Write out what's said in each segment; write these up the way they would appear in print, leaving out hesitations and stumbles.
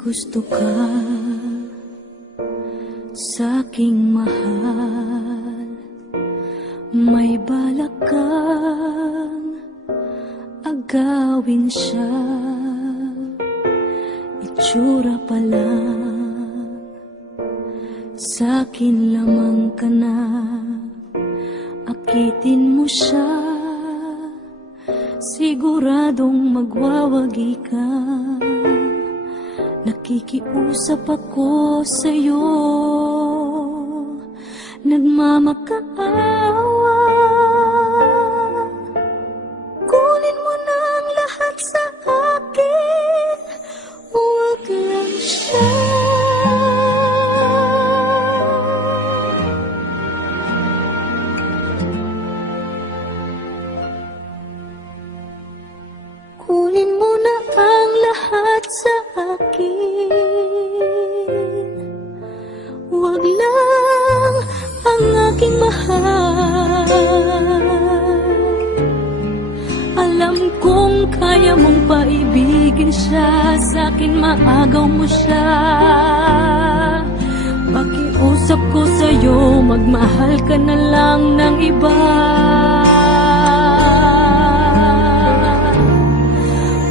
gusto ka sa'king mahal, may balak kang agawin siya. Itsura pa lang, sa'kin lamang ka na, akitin mo siya, siguradong magwawagi ka. Nakikiusap ako sa'yo, nagmamakaawa. Kunin mo na ang lahat sa akin, huwag lang siya. Kunin mo na ang lahat sa akin, huwag lang ang aking mahal. Alam kong kaya mong paibigin siya, sa'kin maagaw mo siya. Pakiusap ko sa'yo, magmahal ka na lang ng iba.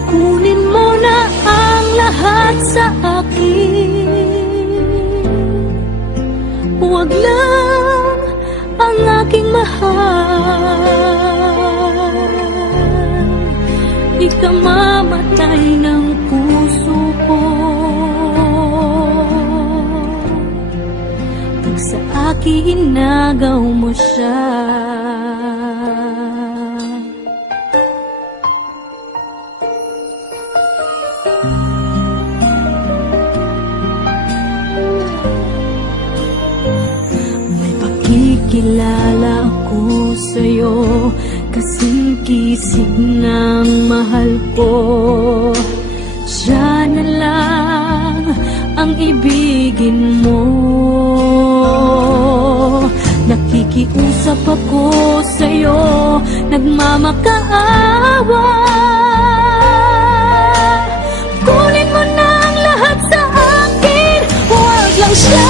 Kunin mo na ang lahat sa akin, huwag lang ang aking mahal. Ikamamatay ng puso ko pag sa akin inagaw mo siya. May pakikilala ako sa'yo, kasing kisig ng mahal ko. Siya na lang ang ibigin mo. Nakikiusap ako sa'yo, nagmamakaawa. Kunin mo na ang lahat sa akin, huwag lang siya.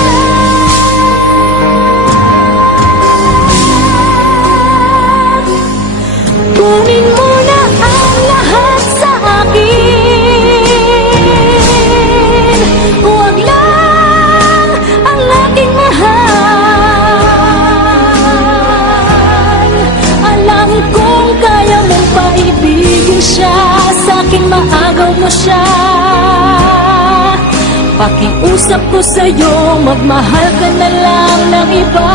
Kunin mo na ang lahat sa akin, huwag lang ang aking mahal. Alam kong kaya mong paibigin siya, sa'kin maagaw mo siya. Pakiusap ko sa'yo, magmahal ka na lang ng iba.